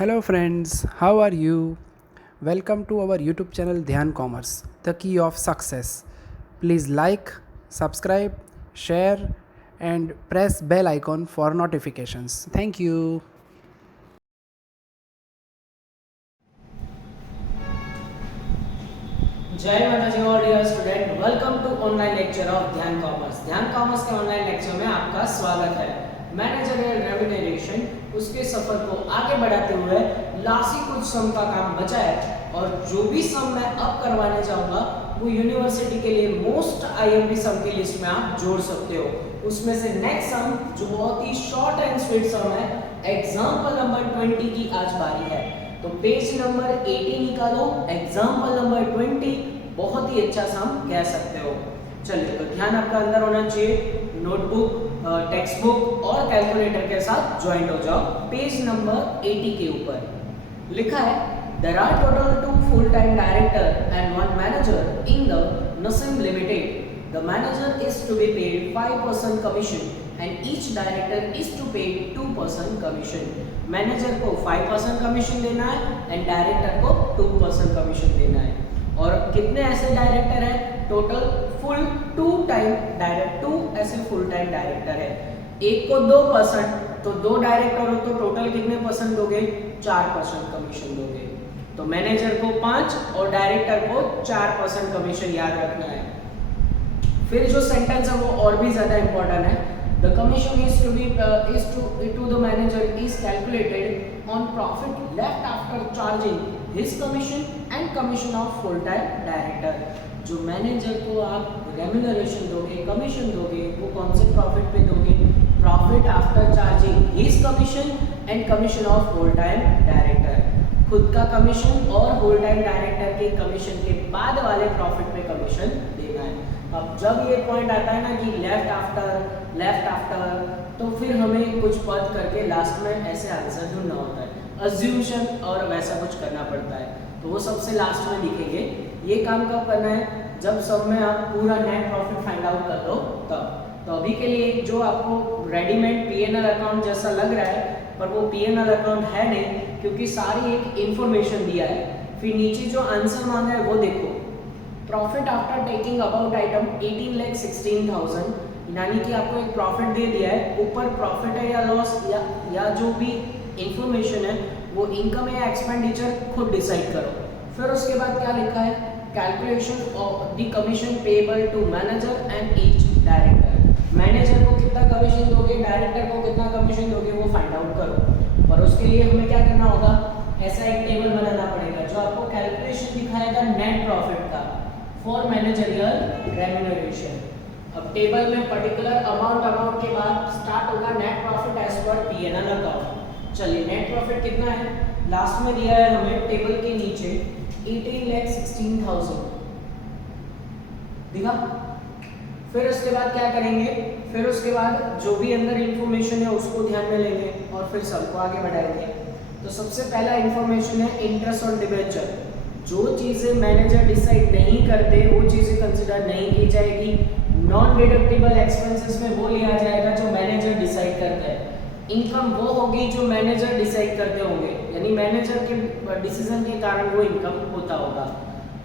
Hello, friends, how are you? Welcome to our YouTube channel Dhyan Commerce, the key of success. Please like, subscribe, share, and press bell icon for notifications. Thank you. जय माता जी all dear student, welcome to online lecture of Dhyan commerce. Dhyan commerce के online lecture में आपका स्वागत है। Managerial remuneration उसके सफर को आगे बढ़ाते हुए लास्ट ही कुछ सम का काम बचा है और जो भी सम मैं अब करवाने जाऊंगा वो यूनिवर्सिटी के लिए मोस्ट आईएमपी सम की लिस्ट में आप जोड़ सकते हो। उसमें से नेक्स्ट सम जो बहुत ही शॉर्ट एंड स्वीट सम है, एग्जाम्पल नंबर 20 की आज बारी है। तो पेज नंबर 80 निकालो, एग्जाम्पल नंबर 20 बहुत ही अच्छा सम कह सकते हो। चलिए, तो ध्यान आपका अंदर होना चाहिए, नोटबुक, टेक्स्ट बुक और कैलकुलेटर के साथ ज्वाइंट हो जाओ। पेज नंबर 80 के ऊपर लिखा है, there are total 2 full time director and 1 manager in the Naseem limited. The manager is to be paid 5% commission and each director is to pay 2% commission। Manager को 5% कमीशन देना है एंड डायरेक्टर को 2% commission देना है। और कितने ऐसे डायरेक्टर हैं? टोटल फुल 2 ऐसे फुल टाइम डायरेक्टर है। एक को 2%, तो 2 डायरेक्टर हो तो टोटल कितने परसेंट दोगे? 4% कमीशन दोगे। तो मैनेजर को 5 और डायरेक्टर को 4% कमीशन याद रखना है। फिर जो सेंटेंस है वो और भी ज्यादा इंपॉर्टेंट है। The commission is to the manager is calculated on profit left after charging his commission and commission of full-time director। जो मैनेजर को आप रेम्यूनरेशन दोगे, कमीशन दोगे, वो कौन से प्रॉफिट पे दोगे? Profit after charging his commission and commission of full time director. खुद का कमीशन और फुल टाइम डायरेक्टर के कमीशन के बाद वाले प्रॉफिट पे कमीशन देना है। अब जब ये पॉइंट आता है ना कि लेफ्ट आफ्टर, तो फिर हमें कुछ पद करके लास्ट में ऐसे आंसर ढूंढना होता है, अज्यूमशन और वैसा कुछ करना पड़ता है। तो वो सबसे लास्ट में दिखेंगे। ये काम कब करना है? जब सब में आप पूरा नेट प्रॉफिट फाइंड आउट कर लो तब। तो अभी के लिए जो आपको रेडीमेड पीएनएल अकाउंट जैसा लग रहा है, पर वो पीएनएल अकाउंट है नहीं, क्योंकि सारी एक इंफॉर्मेशन दिया है। फिर नीचे जो आंसर मांगा है वो देखो, profit after taking about item 18,16,000, यानी कि आपको एक प्रॉफिट दे दिया है, ऊपर प्रॉफिट है या लॉस या जो भी इंफॉर्मेशन है वो इनकम या एक्सपेंडिचर खुद डिसाइड करो। फिर उसके बाद क्या लिखा है? Calculation of the commission payable to manager and each director. Manager को कितना कमीशन दोगे, डायरेक्टर को कितना कमीशन दोगे, वो फाइंड आउट करो। और उसके लिए हमें क्या करना होगा? ऐसा एक टेबल बनाना पड़ेगा जो आपको कैलकुलेशन दिखाएगा नेट प्रॉफिट का फॉर मैनेजरियल रेम्यूनरेशन। अब टेबल में पर्टिकुलर अमाउंट के बाद स्टार्ट होगा नेट प्रॉफिट एज पर पीएनएल अकाउंट। चलिए, नेट प्रॉफिट कितना है? लास्ट में दिया है हमें टेबल के नीचे 18,16,000 दिखा। फिर उसके बाद क्या करेंगे? फिर उसके बाद जो भी अंदर इंफॉर्मेशन है उसको ध्यान में लेंगे और फिर सबको आगे बढ़ाएंगे। तो सबसे पहला इंफॉर्मेशन है इंटरेस्ट ऑन डिबेंचर। जो चीजें मैनेजर डिसाइड नहीं करते वो चीजें कंसिडर नहीं की जाएगी। नॉन डिडक्टेबल एक्सपेंसेस में वो लिया जाएगा जो मैनेजर डिसाइड करता है। इनकम वो होगी जो मैनेजर डिसाइड करते होंगे, यानी मैनेजर के डिसीजन के कारण वो इनकम होता होगा।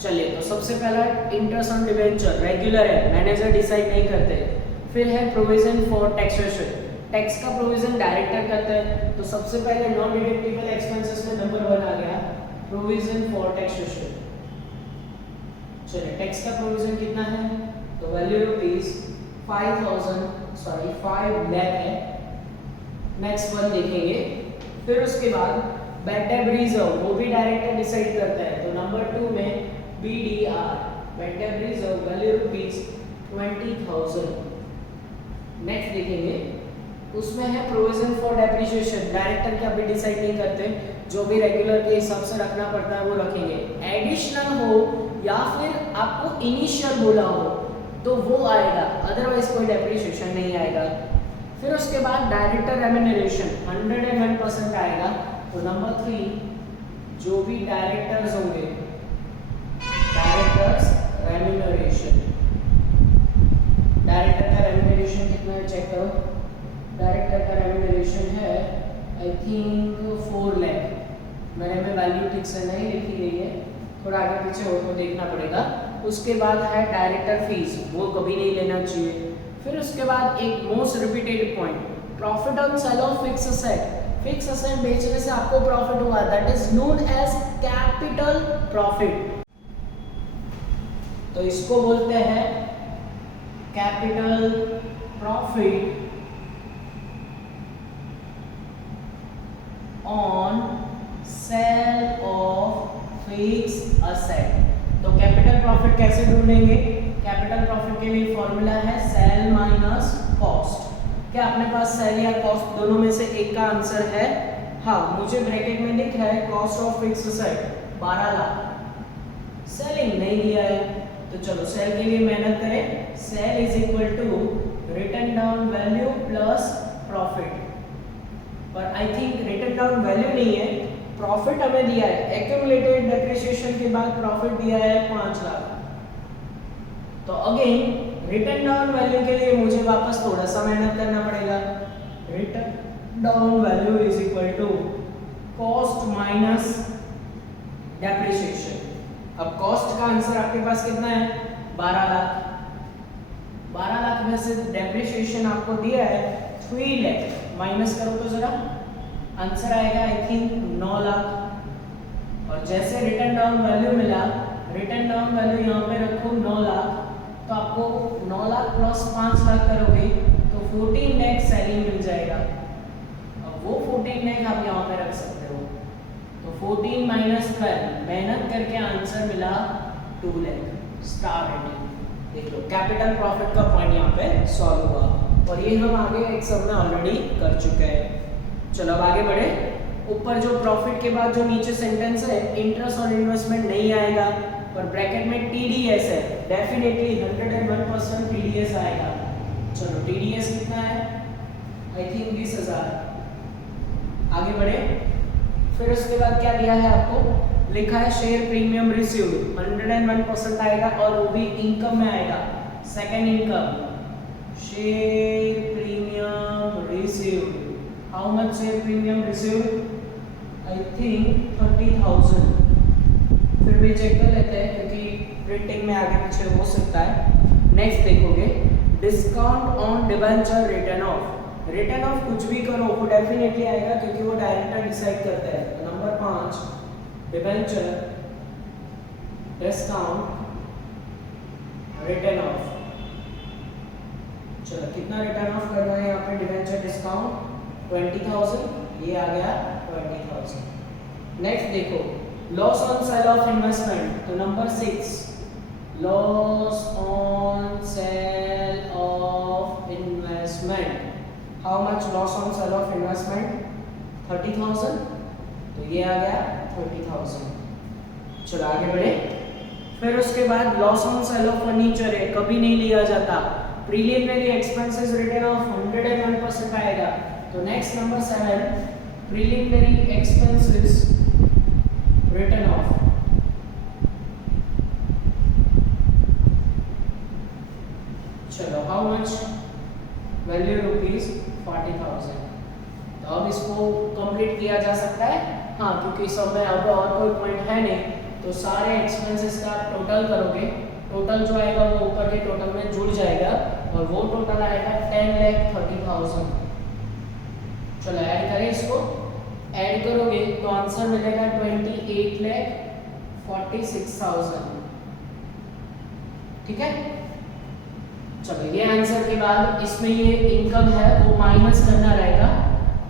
चलिए, तो सबसे पहला इंटरेस्ट ऑन डिबेंचर रेगुलर है, मैनेजर डिसाइड नहीं करते। फिर है प्रोविजन फॉर टैक्सेशन, टैक्स का प्रोविजन डायरेक्टर करता है। तो सबसे पहले नॉन डिडक्टेबल एक्सपेंसेस में नंबर 1 आ गया, प्रोविजन फॉर टैक्सेशन। चलिए, टैक्स का प्रोविजन कितना है? तो वैल्यू रुपीज 5 लाख है। नेक्स्ट वन देखेंगे। फिर उसके बाद बैड डेट रिजर्व, वो भी डायरेक्टर डिसाइड करता है। तो नंबर 2 में BDR, bad debt reserve, value rupees 20,000। Next देखेंगे, उसमें है प्रोविजन फॉर डेप्रिसिएशन, डायरेक्टर क्या भी डिसाइड नहीं करते, जो भी रेगुलर के हिसाब से रखना पड़ता है वो रखेंगे। एडिशनल हो या फिर आपको इनिशियल बोला हो तो वो आएगा, अदरवाइज कोई डेप्रिसिएशन नहीं आएगा। फिर उसके बाद डायरेक्टर रेम्यूनरेशन 101% आएगा। तो नंबर 3 जो भी डायरेक्टर्स होंगे, डायरेक्टर्स रेम्यूनरेशन, डायरेक्टर का रेम्यूनरेशन कितना है चेक करो। डायरेक्टर का रेम्यूनरेशन है आई थिंक 4 लाख। ठीक से नहीं लिखी गई है, थोड़ा आगे पीछे हो तो देखना पड़ेगा। उसके बाद है डायरेक्टर फीस, वो कभी नहीं लेना चाहिए। फिर उसके बाद एक most repeated point, profit on sale of fix asset. Fix asset बेचने से आपको प्रॉफिट हुआ, that is known as capital profit. तो इसको बोलते हैं capital profit on sale of fix asset. तो कैपिटल प्रॉफिट कैसे ढूंढेंगे? कैपिटल प्रॉफिट के लिए फॉर्मूला है सेल माइनस कॉस्ट। क्या अपने पास सेल या कॉस्ट दोनों में से एक का आंसर है? हाँ, मुझे ब्रैकेट में दिख रहा है cost of fix asset 12 lakh, selling नहीं दिया है, तो चलो सेल के लिए मेहनत करें। Sale is equal to written down value plus profit, पर I think written down value नहीं है, प्रॉफिट हमें दिया है, एक्यूमुलेटेड डेप्रिसिएशन के बाद प्रॉफिट दिया है 5 लाख। तो अगेन रिटन डाउन वैल्यू के लिए मुझे वापस थोड़ा सा मेहनत करना पड़ेगा। Written down value is equal to cost minus depreciation. अब कॉस्ट का आंसर आपके पास कितना है? 12 लाख। 12 लाख में से डेप्रिसिएशन आपको दिया है 3 लाख, माइनस करो तो जरा, आंसर आएगा आई थिंक 9 लाख। और जैसे रिटर्न डाउन वैल्यू मिला, रिटर्न डाउन वैल्यू यहाँ पे रखो 9 लाख, तो आपको 9 लाख प्लस 5 लाख करोगे तो 14 लाख सेलिंग मिल जाएगा। अब वो 14 लाख आप यहाँ पे रख सकते हो, तो 14 माइनस 12, मेहनत करके आंसर मिला 2 लाख। स्टार रेटिंग देख लो, कैपिटल प्रॉफिट का पॉइंट यहाँ पे सॉल्व हुआ, और ये हम आगे एग्जाम में ऑलरेडी कर चुके हैं। चलो अब आगे बढ़े। ऊपर जो प्रॉफिट के बाद जो नीचे सेंटेंस है, इंटरेस्ट और इन्वेस्टमेंट नहीं आएगा, पर ब्रैकेट में टीडीएस है, डेफिनेटली 101% टीडीएस आएगा। चलो टीडीएस कितना है? I think 20,000। आगे बढ़े। फिर उसके बाद क्या दिया है आपको? लिखा है शेयर प्रीमियम रिसीव्ड, 101% आएगा, और वो भी इनकम में आएगा। Second income, share premium received, how much share premium received? I think 30,000। फिर भी चेक कर लेते हैं क्योंकि प्रिंटिंग में आगे पीछे हो सकता है। नेक्स्ट देखोगे, discount on debenture return of. Return of कुछ भी करो वो डेफिनेटली आएगा क्योंकि वो डायरेक्टर डिसाइड करता है। Number 5, debenture discount return of. चलो कितना रिटर्न ऑफ करना है यहाँ पे? डिबेंचर डिस्काउंट 20,000, ये आ गया 20,000। नेक्स्ट देखो, loss on sale of investment. तो number 6, loss on sale of investment. How much loss on sale of investment? 30,000, तो ये आ गया 30,000। चलो आगे बढ़े। फिर उसके बाद loss on sale of furniture है, कभी नहीं लिया जाता, प्रीलिमिनरी एक्सपेंसेस रिटर्न ऑफ 101% आएगा। तो next number 7, preliminary expenses return of. चलो हाउ मच? Value rupees 40,000। तो अब इसको कंप्लीट किया जा सकता है। हाँ, क्योंकि सब में अब और कोई पॉइंट है नहीं, तो सारे एक्सपेंसेस का आप टोटल करोगे, टोटल जो आएगा वो ऊपर के टोटल में जुड़ जाएगा, और वो टोटल आएगा 10,30,000। चलो ऐड करें इसको, ऐड करोगे तो आंसर मिलेगा 28,46,000। ठीक है। चलो ये आंसर के बाद इसमें ये इनकम है वो माइनस करना रहेगा,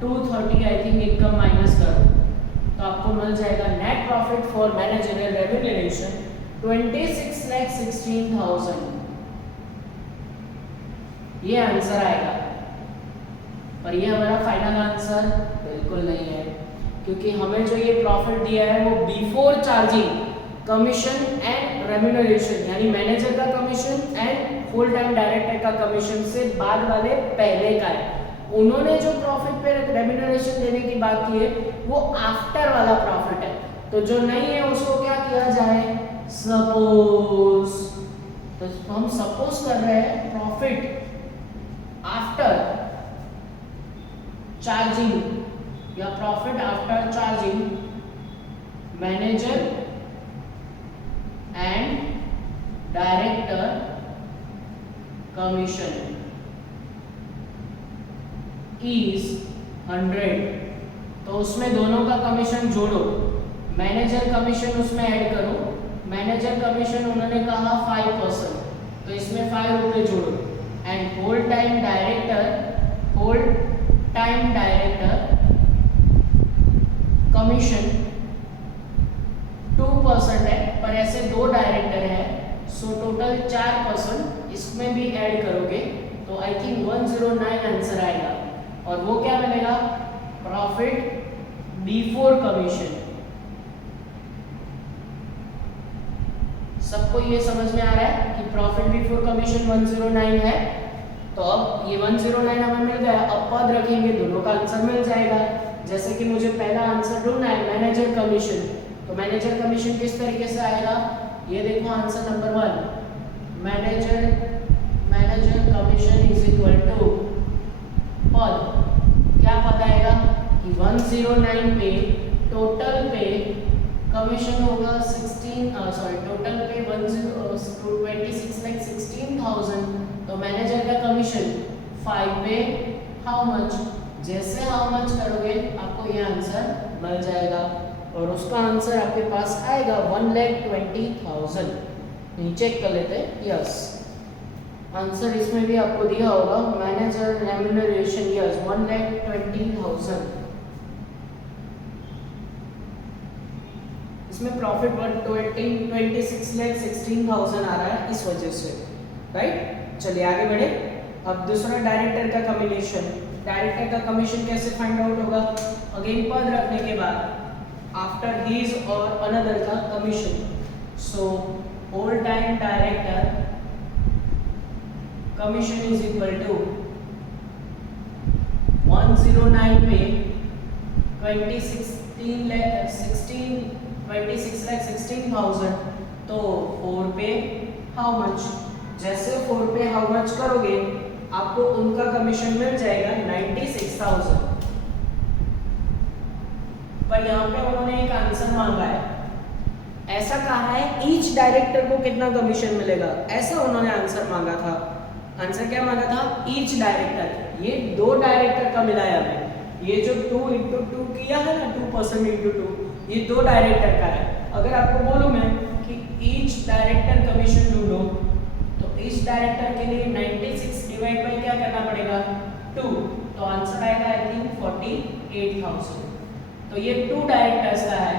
230 आई थिंक इनकम माइनस करो तो आपको मिल जाएगा net profit for managerial remuneration 26,16,000। ये आंसर आएगा, पर ये हमारा फाइनल आंसर बिल्कुल नहीं है, क्योंकि हमें जो ये प्रॉफिट दिया है वो before charging commission and remuneration, यानी मैनेजर का commission and full time director का कमीशन से बाद वाले पहले का है। उन्होंने जो प्रॉफिट पे रेम्यूनरेशन देने की बात की है वो आफ्टर वाला प्रॉफिट है। तो जो नहीं है उसको क्या किया जाए? सपोज, तो हम सपोज कर रहे हैं प्रॉफिट आफ्टर चार्जिंग या profit after charging manager and director commission is 100। तो उसमें दोनों का कमीशन जोड़ो, मैनेजर कमीशन उसमें ऐड करो। मैनेजर कमीशन उन्होंने कहा 5%, तो इसमें 5 रुपये जोड़ो। And whole time director commission 2% है, पर ऐसे 2 डायरेक्टर है, सो टोटल 4% इसमें भी ऐड करोगे तो आई थिंक 109 आंसर आएगा। और वो क्या मिलेगा? Profit before commission. सबको ये समझ में आ रहा है कि प्रॉफिट बिफोर कमीशन 109 है। तो अब ये 109 हमें मिल गया, अब पद रखेंगे, दोनों का आंसर मिल जाएगा। जैसे कि मुझे पहला आंसर ढूंढना है मैनेजर कमीशन, तो मैनेजर कमीशन किस तरीके से आएगा? ये देखो answer number 1, manager commission is equal to पद, क्या पद आएगा कि 109 पे टोटल पे कमीशन होगा 26,16,000, तो मैनेजर का कमीशन 5 पे हाउ मच, जैसे हाउ मच करोगे आपको ये आंसर मिल जाएगा। और उसका आंसर आपके पास आएगा 1,20,000। चेक कर लेते हैं। यस, आंसर इसमें भी आपको दिया होगा, मैनेजर रेम्यूनरेशन, यस 1,20,000। इसमें प्रॉफिट 26,16,000 आ रहा है इस वजह से, राइट। चलिए आगे बढ़े। अब दूसरा डायरेक्टर का कमीशन। डायरेक्टर का कमीशन कैसे फाइंड आउट होगा? अगेन पद रखने के बाद आफ्टर हिज और अनदर का commission, so whole time director commission is equal to 109 पे 26,16,000, तो 4 पे हाउ मच, जैसे 4 पे हाउ मच करोगे आपको उनका कमीशन मिल जाएगा 96,000। पर यहाँ पे उन्होंने एक आंसर मांगा है, ऐसा कहा है ईच डायरेक्टर को कितना कमीशन मिलेगा, ऐसा उन्होंने आंसर मांगा था। आंसर क्या मांगा था? Each director. ये 2 डायरेक्टर का मिलाया है, ये जो 2 × 2 किया है ना, 2% × 2, ये 2 डायरेक्टर का है। अगर आपको बोलूं मैं कि ईच डायरेक्टर कमीशन ढूंढो, तो ईच डायरेक्टर के लिए 96 डिवाइड बाय क्या करना पड़ेगा? 2, तो आंसर आएगा आई थिंक 48,000। तो ये 2 डायरेक्टर्स का है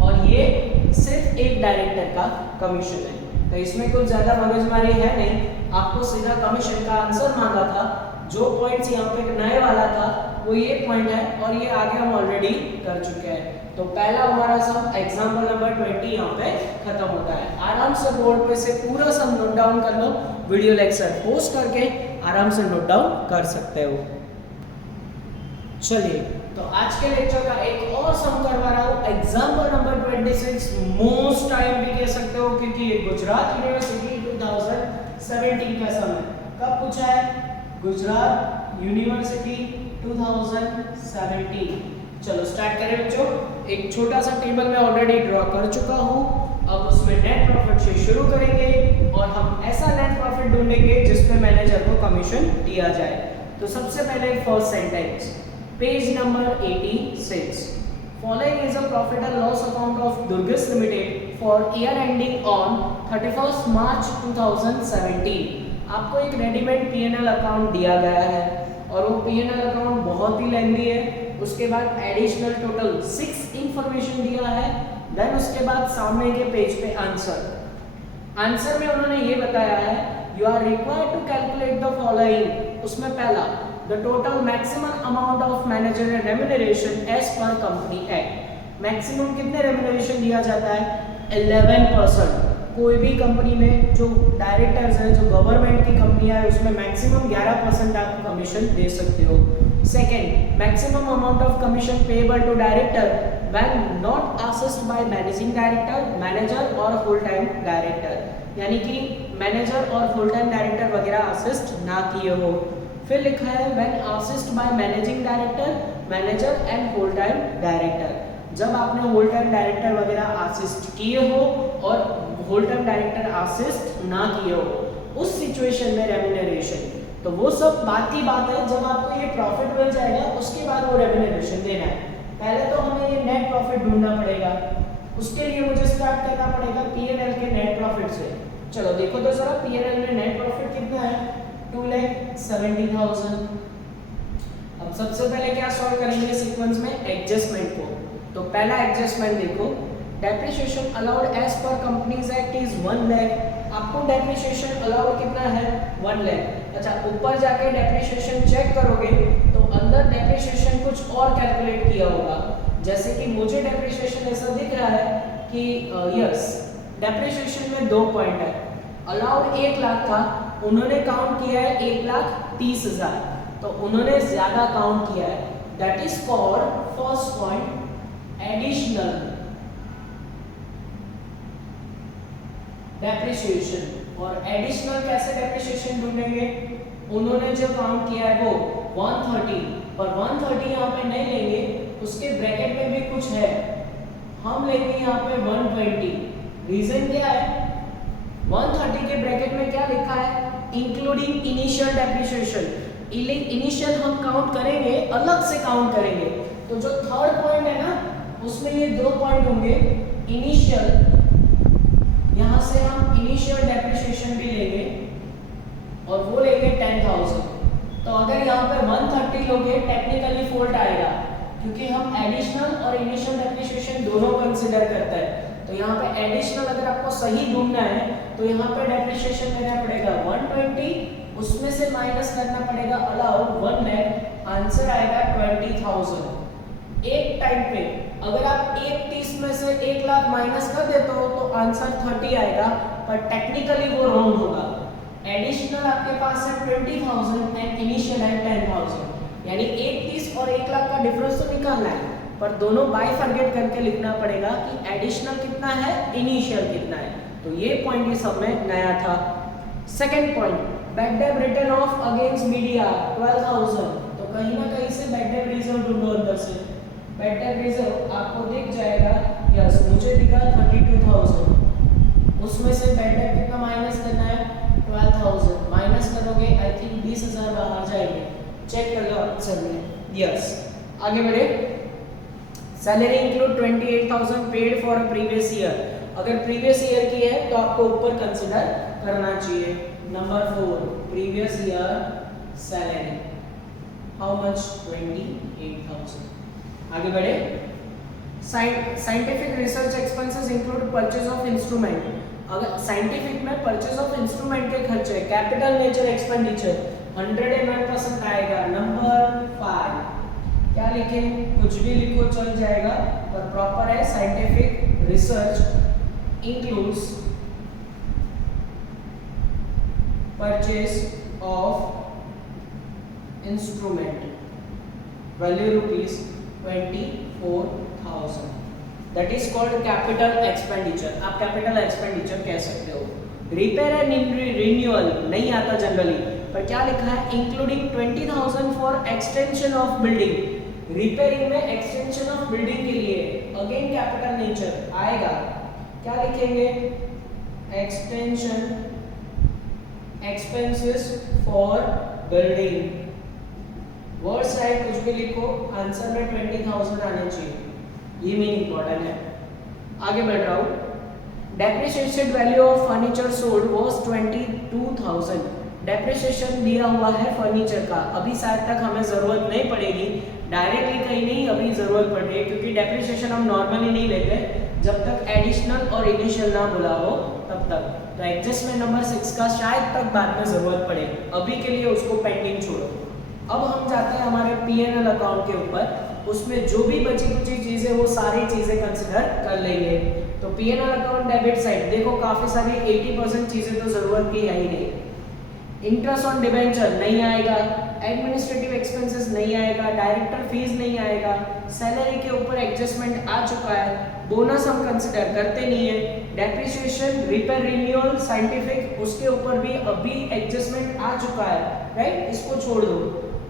और ये सिर्फ एक डायरेक्टर का कमीशन है। तो इसमें कुछ ज्यादा मगजमारी है नहीं, आपको सीधा कमीशन का आंसर मांगा था। जो पॉइंट्स यहाँ पे नए वाला था वो ये पॉइंट है, और ये आगे हम ऑलरेडी कर चुके हैं। तो पहला हमारा सम एग्जांपल नंबर 20 यहाँ पे खत्म होता है। आराम से बोर्ड पे से पूरा सम नोट डाउन कर लो, वीडियो लेक्चर पोस्ट करके आराम से नोट डाउन कर सकते हो। चलिए, तो आज के लेक्चर का एक और सम करवा रहा हूँ, एग्जांपल नंबर 26, मोस्ट टाइम भी कह सकते हो क्योंकि ये गुजरात यूनिवर्सिटी 2017 का सम है। कब पूछा है? गुजरात यूनिवर्सिटी 2017। चलो स्टार्ट करें बच्चों। एक छोटा सा टेबल मैं ऑलरेडी ड्रॉ कर चुका हूँ, अब उसमें नेट प्रॉफिट से शुरू करेंगे और हम ऐसा नेट प्रॉफिट ढूंढेंगे जिसमें मैनेजर को कमीशन दिया जाए। तो सबसे पहले first sentence, page number 86, following is a profit and loss account of Durgas limited for year ending on 31 March 2017। आपको एक रेडीमेड P&L अकाउंट दिया गया है और वो P&L अकाउंट बहुत ही लेंथी है। उसके बाद एडिशनल टोटल 6 इंफॉर्मेशन दिया है। देन उसके बाद सामने के पेज पे आंसर में उन्होंने ये बताया है you are required to calculate the following. उसमें पहला, the total maximum amount of managerial remuneration as per company act. Maximum कितने रेम्यूनरेशन दिया जाता है? 11%। कोई भी कंपनी में जो डायरेक्टर्स हैं, जो गवर्नमेंट की कंपनियां है, उसमें मैक्सिमम 11% आप कमीशन दे सकते हो। Second, maximum amount of commission payable to director when not assist by managing director, manager और फुल टाइम डायरेक्टर, यानी कि मैनेजर और फुल टाइम डायरेक्टर वगैरह असिस्ट ना किए हो। फिर लिखा है when assist by managing director, manager and whole time director. जब आपने होल टाइम डायरेक्टर वगैरह असिस्ट किए हो और होल टाइम डायरेक्टर असिस्ट ना किए हो, उस सिचुएशन में रेम्यूनरेशन। तो वो सब बात की बात है, जब आपको ये प्रॉफिट मिल जाएगा उसके बाद वो रेम्यूनरेशन देना है। पहले तो हमें ये नेट प्रॉफिट ढूंढना पड़ेगा, उसके लिए मुझे स्टार्ट करना पड़ेगा पीएनएल के नेट प्रॉफिट से। चलो देखो तो जरा पीएनएल में नेट प्रॉफिट कितना है, 2,70,000। अब सबसे पहले क्या सॉल्व करेंगे सीक्वेंस में, एडजस्टमेंट को। तो पहला एडजस्टमेंट देखो, depreciation allowed as per companies act is 1 lakh. आपको डेप्रिसिएशन अलाउड कितना है, 1 लाख। अच्छा, ऊपर जाके डेप्रिसिएशन चेक करोगे तो अंदर डेप्रिसिएशन कुछ और कैलकुलेट किया होगा। जैसे कि मुझे डेप्रिसिएशन ऐसा दिख रहा है कि यस, डेप्रिसिएशन में 2 पॉइंट है। अलाउड 1 लाख था, उन्होंने काउंट किया है 1,30,000, तो उन्होंने ज्यादा काउंट किया है। That is called first point additional depreciation. और एडिशनल कैसे डेप्रिसिएशन ढूंढेंगे, उन्होंने जो काउंट किया है वो 130, और 130 यहाँ पे नहीं लेंगे, उसके ब्रैकेट में भी कुछ है, हम लेंगे यहाँ पे 120। रीजन क्या है, 130 के ब्रैकेट में क्या लिखा है, इंक्लूडिंग इनिशियल डेप्रिसिएशन। इनिशियल हम काउंट करेंगे, अलग से काउंट करेंगे। तो जो थर्ड पॉइंट है ना, उसमें ये 2 पॉइंट होंगे, इनिशियल, यहाँ से हम इनिशियल डेप्रिसिएशन भी लेंगे और वो लेंगे 10,000। तो अगर यहाँ पे 130 लोगे टेक्निकली फॉल्ट आएगा, क्योंकि हम एडिशनल और इनिशियल डेप्रिसिएशन दोनों कंसीडर करते हैं। तो यहाँ पे एडिशनल अगर आपको सही ढूंढना है तो यहाँ पे डेप्रिसिएशन लेना पड़ेगा 120, उसमें से माइनस करना पड़ेगा अलाउड 1 लाख, आंसर आएगा 20,000। एक टाइम पे अगर आप 1,30 में से 1 लाख माइनस कर देते हो तो आंसर 30 आएगा, पर टेक्निकली वो रॉन्ग होगा। एडिशनल आपके पास है 20,000 एंड इनिशियल है 10,000, यानी 1,30 और 1 लाख का डिफरेंस तो निकालना है, पर दोनों बाइफरगेट करके लिखना पड़ेगा कि एडिशनल कितना है, इनिशियल कितना है। तो ये पॉइंट इस सब में नया था। Second point, bad debt return of against media 12,000। तो कहीं ना कहीं से बैड डेट रिजर्व ढूंढो, अंदर से बैड डेट रिजर्व आपको दिख जाएगा, यस मुझे दिखा 32,000, उसमें से बैड डेट कितना माइनस करना है, 12,000 माइनस करोगे आई थिंक 20,000 बाहर जाएंगे, चेक कर लो आंसर में। यस, आगे बढ़े। Salary include 28,000 paid for previous year. अगर प्रीवियस ईयर की है तो आपको ऊपर कंसीडर करना चाहिए। Number 4, previous year salary how much, 28,000। आगे बढ़े। Scientific research expenses include purchase of instrument. अगर साइंटिफिक में परचेज ऑफ इंस्ट्रूमेंट के खर्चे, कैपिटल नेचर एक्सपेंडिचर 101% आएगा। नंबर 5, क्या लिखें, कुछ भी लिखो चल जाएगा, पर प्रॉपर है। Scientific research includes purchase of instrument, value ₹24,000, that is called capital expenditure. आप कैपिटल एक्सपेंडिचर कह सकते हो। रिपेयर एंड रिन्यूअल नहीं आता जनरली, पर क्या लिखा है, including 20,000 for extension of building. Repairing में एक्सटेंशन ऑफ बिल्डिंग के लिए अगेन कैपिटल नेचर आएगा, क्या लिखेंगे, extension expenses for building, ward side कुछ भी लिखो, आंसर में 20,000 आने चाहिए, ये मेन इंपॉर्टेंट है। आगे बढ़ रहा हूँ। Depreciation value of furniture sold was 22,000। Depreciation दिया हुआ है फर्नीचर का, अभी शायद तक हमें जरूरत नहीं पड़ेगी, डायरेक्टली कहीं नहीं अभी जरूरत पड़ रही है, क्योंकि डेप्रिसिएशन हम नॉर्मली नहीं लेते जब तक एडिशनल और इनिशियल ना बोला हो तब तक। तो एडजस्टमेंट नंबर 6 का शायद तक बाद में जरूरत पड़े, अभी के लिए उसको पेंडिंग छोड़ो। अब हम जाते हैं हमारे पीएनएल अकाउंट के ऊपर, उसमें जो भी बची कुची चीजें वो सारी चीजें कंसिडर कर लेंगे। तो पीएनएल अकाउंट डेबिट साइड देखो, काफी सारी 80% चीजें तो जरूरत की है ही नहीं। इंटरेस्ट ऑन डिबेंचर नहीं आएगा, एडमिनिस्ट्रेटिव एक्सपेंसेस नहीं आएगा, डायरेक्टर फीस नहीं आएगा, सैलरी के ऊपर एडजस्टमेंट आ चुका है, बोनस हम कंसिडर करते नहीं है, डेप्रिसिएशन, रिपेयर, रिन्यूअल, साइंटिफिक, उसके ऊपर भी अभी एडजस्टमेंट आ चुका है, राइट, इसको छोड़ दो।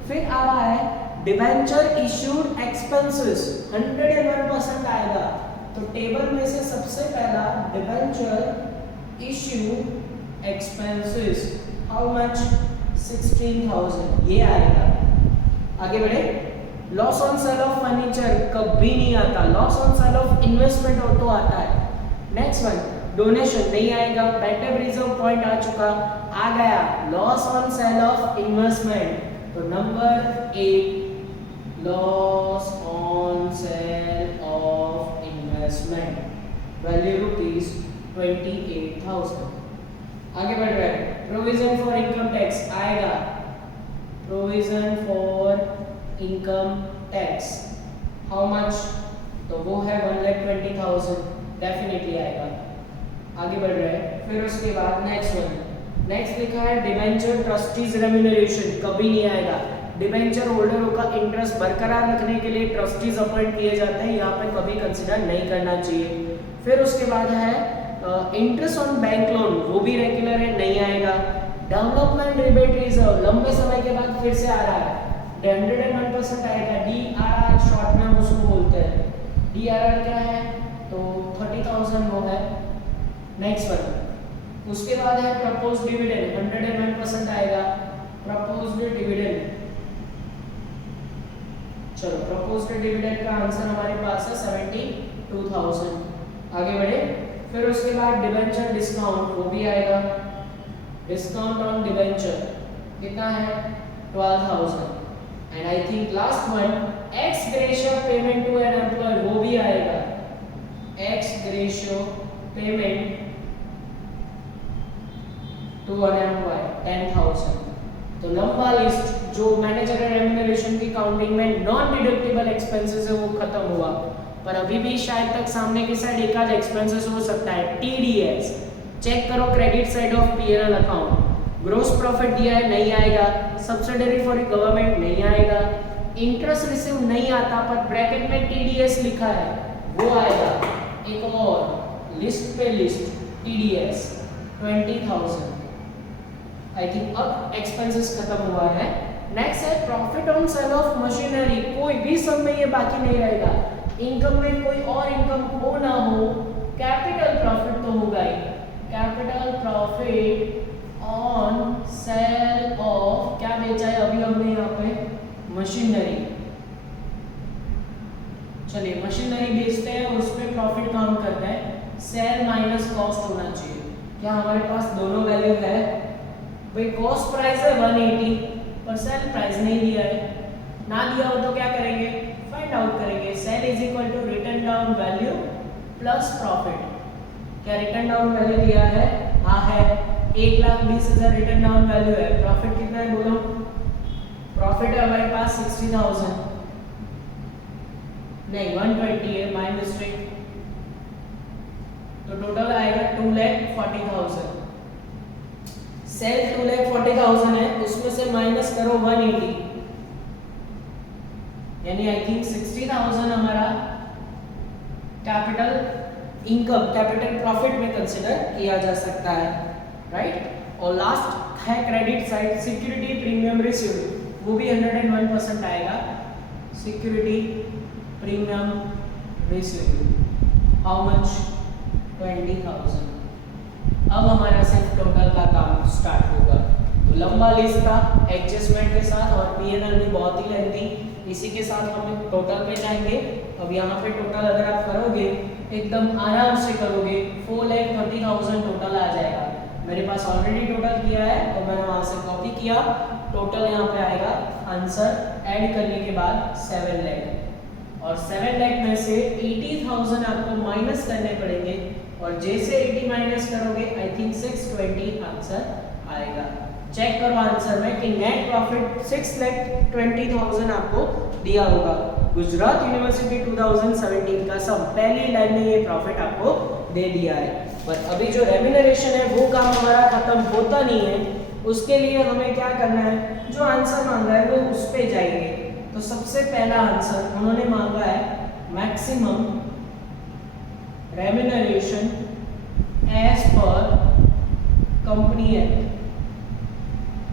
फिर आ रहा है डिबेंचर इश्यूड एक्सपेंसेस, 101% आएगा। तो टेबल में से सबसे पहला debenture issue expenses, how much, 16,000, ये आएगा। आगे बढ़े। Loss on sale of furniture कभी नहीं आता, loss on sale of investment auto आता है। नेक्स्ट वन, डोनेशन नहीं आएगा, बेटर रिजर्व पॉइंट आ चुका, आ गया loss on sale of investment. तो number 8 loss on sale of investment, value rupees 28,000। आगे बढ़ रहे हैं, प्रोविजन फॉर इनकम टैक्स आएगा, provision for income tax, how much, तो वो है 1,20,000, डेफिनेटली आएगा। आगे बढ़ रहे हैं, फिर उसके बाद नेक्स्ट वन, नेक्स्ट लिखा है डिबेंचर ट्रस्टीज रेम्यूनरेशन, कभी नहीं आएगा। डिबेंचर होल्डरों का इंटरेस्ट बरकरार रखने के लिए ट्रस्टीज अपॉइंट किए जाते हैं, यहाँ पे कभी कंसिडर नहीं करना चाहिए। फिर उसके बाद है इंटरेस्ट ऑन बैंक लोन, वो भी रेगुलर है, नहीं आएगा। डेवलपमेंट रिबेट रिजर्व लंबे समय के बाद फिर से आ रहा है, 101% आएगा। DRR शॉर्ट में उसको बोलते हैं, DRR क्या है, तो 30,000 वो है। नेक्स्ट वन, उसके बाद है प्रपोज्ड डिविडेंड, 101% आएगा, प्रपोज्ड डिविडेंड। चलो प्रपोज्ड डिविडेंड का आंसर हमारे पास है 72,000। आगे बढ़े, फिर उसके बाद डिबेंचर डिस्काउंट, वो भी आएगा, डिस्काउंट ऑन डिबेंचर कितना है, 12,000। And I think last one, ex gratia payment to an employee, वो भी आएगा, ex gratia payment to an employee 10,000। तो लंबा लिस्ट जो मैनेजरियल रेम्यूनरेशन की काउंटिंग में नॉन डिडक्टेबल एक्सपेंसेस है वो खत्म हुआ, पर अभी भी शायद तक सामने की साइड एक आध एक्सपेंसेस हो सकता है। TDS चेक करो, credit side of P&L account, gross profit दिया है, नहीं आएगा। सब्सिडरी फॉर गवर्नमेंट नहीं आएगा। इंटरेस्ट रिसीव नहीं आता, पर ब्रैकेट में TDS लिखा है, वो आएगा। एक और लिस्ट पे लिस्ट TDS 20,000। आई थिंक अब एक्सपेंसेस खत्म हुआ है। नेक्स्ट है profit on sale of machinery, कोई भी सब में ये बाकी नहीं रहेगा। इनकम में कोई और इनकम हो ना हो, कैपिटल प्रॉफिट तो होगा ही, capital profit on sale of, क्या बेचा है अभी हमने यहाँ पे, मशीनरी। चलिए मशीनरी बेचते हैं, उस पर प्रॉफिट काउंट करते हैं, सेल माइनस कॉस्ट होना चाहिए। क्या हमारे पास दोनों वैल्यू है? भाई कॉस्ट प्राइस है 180, पर सेल प्राइस नहीं दिया है, ना दिया हो तो क्या करेंगे, फाइंड आउट करेंगे। Sale is equal to return down value plus profit. क्या रिटर्न डाउन वैल्यू दिया है? हाँ है, 1,20,000 रिटर्न डाउन वैल्यू है। प्रॉफिट कितना है बोलो? प्रॉफिट है हमारे पास 60,000, नहीं 120 है, माय मिस्टेक। तो टोटल आएगा 2,40,000। सेल 2,40,000 है, उसमें से माइनस करो 180, यानी आई थिंक 60,000 हमारा कैपिटल इनकम, कैपिटल प्रॉफिट में कंसिडर किया जा सकता है, राइट। और लास्ट है credit side, security premium received, वो भी 101% आएगा। Security premium received, how much? 20,000। अब हमारा सिर्फ टोटल का काम स्टार्ट होगा। तो लंबा लिस्ट था एडजस्टमेंट के साथ, और P&L भी बहुत ही लेंथी, इसी के साथ हम टोटल पे जाएंगे। अब यहाँ पे टोटल अगर आप करोगे एकदम आराम से करोगे, 4,30,000 टोटल आ जाएगा। मेरे पास ऑलरेडी टोटल किया है और मैंने वहाँ से कॉपी किया। टोटल यहाँ पे आएगा आंसर ऐड करने के बाद 7 लाख, और 7 लाख में से 80,000 आपको माइनस करने पड़ेंगे, और जैसे 80 माइनस करोगे आई थिंक 620 आंसर आएगा। चेक करो आंसर में कि नेट प्रॉफिट 6,20,000 आपको दिया होगा। गुजरात यूनिवर्सिटी 2017 का सब पहली लाइन में ये प्रॉफिट आपको दे दिया है। पर अभी जो रेम्यूनरेशन है वो काम हमारा खत्म होता नहीं है, उसके लिए हमें क्या करना है, जो आंसर मांगा है वो उस पे जाएंगे। तो सबसे पहला आंसर उन्होंने मांगा है maximum remuneration as per company act.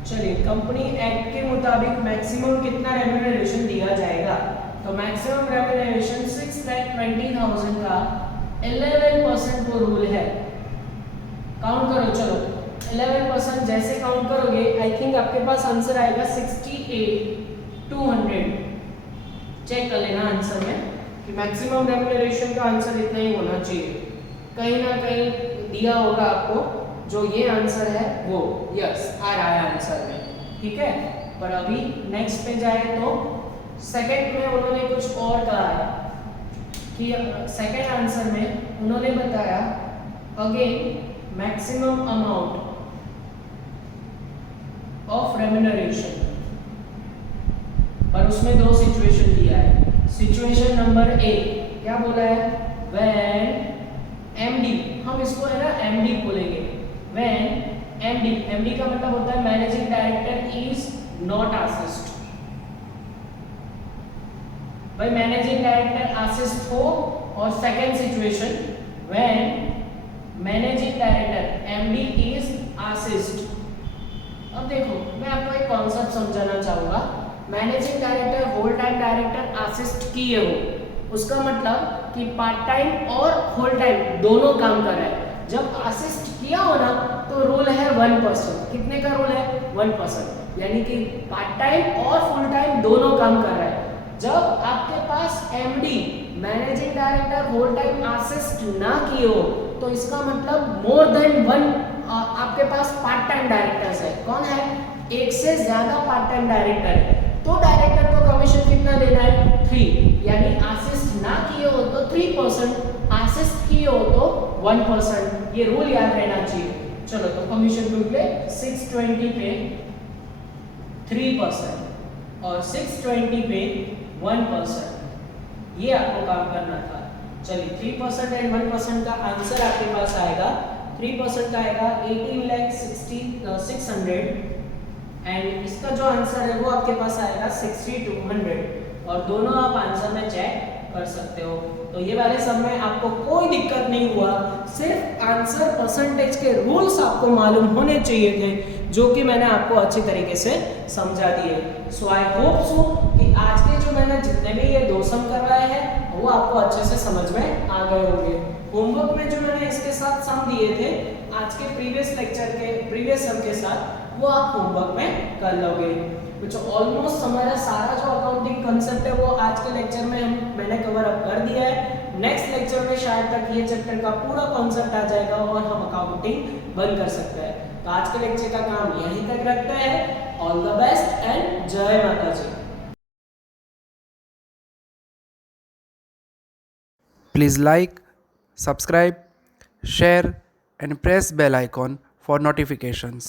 चलिए, कंपनी एक्ट के मुताबिक मैक्सिमम कितना रेम्यूनरेशन दिया जाएगा? तो मैक्सिमम रेम्यूनरेशन 6,20,000 का 11% वो रूल है। काउंट करो, चलो 11% जैसे काउंट करोगे आई थिंक आपके पास आंसर आएगा 68,200। चेक कर लेना आंसर में कि मैक्सिमम रेम्यूनरेशन का आंसर इतना ही होना चाहिए। कहीं ना कहीं दिया होगा आपको जो ये आंसर है वो यस आ रहा है आंसर में, ठीक है। पर अभी नेक्स्ट पे जाए तो सेकंड में उन्होंने कुछ और कहा है कि सेकंड आंसर में उन्होंने बताया again maximum amount of remuneration, पर उसमें दो सिचुएशन दिया है। सिचुएशन नंबर ए क्या बोला है? व्हेन एमडी, हम इसको है ना एमडी बोलेंगे, व्हेन एमडी का मतलब होता है managing director is not assist. भाई मैनेजिंग डायरेक्टर असिस्ट हो, और second situation when managing director MD is assist. अब देखो मैं आपको एक कॉन्सेप्ट समझाना चाहूंगा। Managing director whole time director assist किए हो, उसका मतलब कि पार्ट टाइम और होल टाइम दोनों काम कर रहा है। जब असिस्ट किया हो ना तो रूल है 1%। कितने का रूल है? 1%, यानी कि पार्ट टाइम और फुल टाइम दोनों काम कर रहा है। जब आपके पास MD managing director whole time assist ना किए हो तो इसका मतलब मोर देन वन आपके पास पार्ट टाइम डायरेक्टर्स है। कौन है? एक से ज्यादा पार्ट टाइम डायरेक्टर है, तो डायरेक्टर को कमीशन कितना देना है? 3, यानी असिस्ट ना किए हो तो 3%, असिस्ट किए हो तो 1%। ये रूल याद रहना चाहिए। चलो तो कमीशन रूल पे 620 पे 3% और 620 पे 1%, ये आपको काम करना था। चलिए 3% एंड 1% का आंसर आपके पास आएगा। 3% का आएगा 18,60,600 एंड इसका जो आंसर है वो आपके पास आएगा 6,200, और दोनों आप आंसर में चेक कर सकते हो। तो ये वाले सब में आपको कोई दिक्कत नहीं हुआ, सिर्फ आंसर परसेंटेज के रूल्स आपको मालूम होने चाहिए थे, जो कि मैंने आपको अच्छी तरीके से समझा दिए। सो आई होप सो कि आज के जो मैंने जितने भी ये 2 सम करवाए हैं वो आपको अच्छे से समझ में आ गए होंगे। होमवर्क में जो मैंने इसके साथ सम दिए थे आज के प्रीवियस लेक्चर के प्रीवियस सम के साथ, वो आप होमवर्क में कर लोगे। कुछ ऑलमोस्ट हमारा सारा जो अकाउंटिंग कंसेप्ट है वो आज के लेक्चर में मैंने कवर अप कर दिया है। नेक्स्ट लेक्चर में शायद तक ये चैप्टर का पूरा कॉन्सेप्ट आ जाएगा और हम अकाउंटिंग बंद कर सकते हैं। तो आज के लेक्चर का काम यहीं तक रखते हैं। ऑल द बेस्ट एंड जय माता जी। Please like, subscribe, share and press bell icon for notifications.